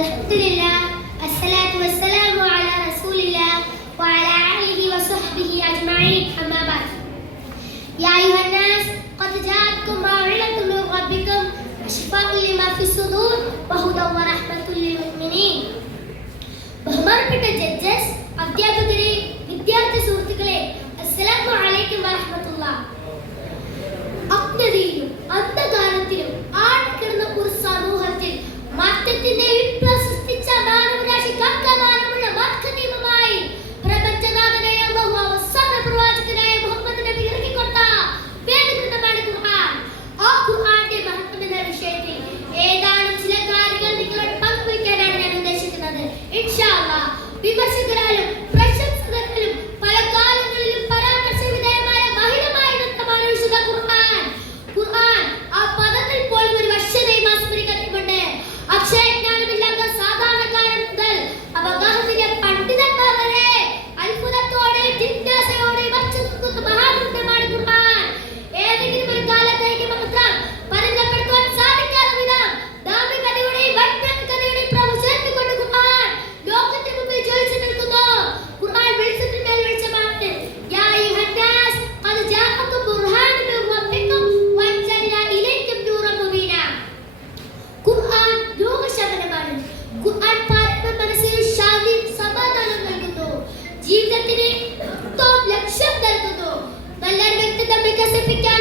അൽഹംദുലില്ലാ അസ്സലാത്തു വസ്സലാമു അലാ റസൂലില്ലാ വഅലാ ആലിഹി വസഹ്ബിഹി അജ്മഈൻ അമ്മാ ബഅദ് യാ അയ്യുഹന്നാസ് ഖദ് ജാഅത്കും മൗഇദത്തും മിൻ റബ്ബിക്കും വശിഫാഉൻ ലിമാ ഫിസ്സുദൂർ വഹുദൻ വറഹ്മത്തുൽ ലിൽമുഅ്മിനീൻ. ബഹുമാനപ്പെട്ട ജഡ്ജസ്, അധ്യാപകരെ, വിദ്യാർത്ഥി സുഹൃത്തുക്കളെ, അസ്സലാമു അലൈക്കും വറഹ്മത്തുള്ളാഹി. അജ്ഞതയിലും അന്ധകാരത്തിലും ആഴ്ന്നിക്കിടന്ന ഒരു സമൂഹത്തിൽ മാറ്റത്തിന്റെ വിപ്ലവം സൃഷ്ടിച്ച മാനവരാശിക്കാർക്കമാനമുള്ള മാർഗദീപമായി പ്രപഞ്ചനാഥനായ അല്ലാഹു അവസാന പ്രവാചകനായ മുഹമ്മദ് നബി ഇറക്കിക്കൊണ്ട വേദഗ്രന്ഥമാണ് ഖുർആൻ. ആ ഖുർആന്റെ മഹത്വം എന്ന വിഷയത്തിൽ ഏതാനും ചില കാര്യങ്ങൾ നിങ്ങളോട് പങ്കുവയ്ക്കാനാണ് ഞാൻ ഉദ്ദേശിക്കുന്നത്. ഇൻഷാ അല്ലാഹ് വിമർശകരാലും പ്രശംസകരാലും പല കാലങ്ങളിലും പരാമർശ വിധേയമായ മഹിതമായ ഗ്രന്ഥമാണ് വിശുദ്ധ ഖുർആൻ. ഖുർആൻ ആ പദത്തിൽ പോലും ഒരു വശ്യതയും ആസ്മരിക്കുന്നുണ്ട്. അക്ഷരജ്ഞാനമില്ലാത്ത സാധാരണക്കാരൻ മുതൽ അവഗാഹത്തിലെ പണ്ഡിതന്മാർ വരെ അത്ഭുതത്തോടെ ജിജ്ഞാസയോടെ വച്ചു നിൽക്കുന്ന മഹാഗ്രന്ഥമാണ് ഖുർആൻ. ഏതെങ്കിലും ഒരു കാലത്തേക്ക് മാത്രം പരിചയപ്പെടുത്താൻ സാധിക്കാത്ത വിധം ധാർമ്മികതയുടെയും വൈജ്ഞാനികതയുടെയും പ്രവചനത്തിക്കൊണ്ട് ഖുർആൻ ലോകത്തിന് മുമ്പിൽ ജ്വലിച്ചു നിൽക്കുന്നു. ഖുർആൻ വെളിച്ചത്തിന്മേൽ വെളിച്ചമാണ്. യാ അയ്യുഹന്നാസ് ഖദ് ജാഅക്കും ബുർഹാനുൻ മിൻ റബ്ബിക്കും വഅൻസൽനാ ഇലൈക്കും നൂറൻ മുബീനാ. ഖുർആൻ രോഗശമനമാണ്. ഖുർആൻ പാരായണം മനസ്സിന് ശാന്തിയും സമാധാനം നൽകുന്നു. ജീവിതത്തിന് ലക്ഷ്യം നൽകുന്നു. നല്ല വ്യക്തിത്വം വികസിപ്പിക്കാൻ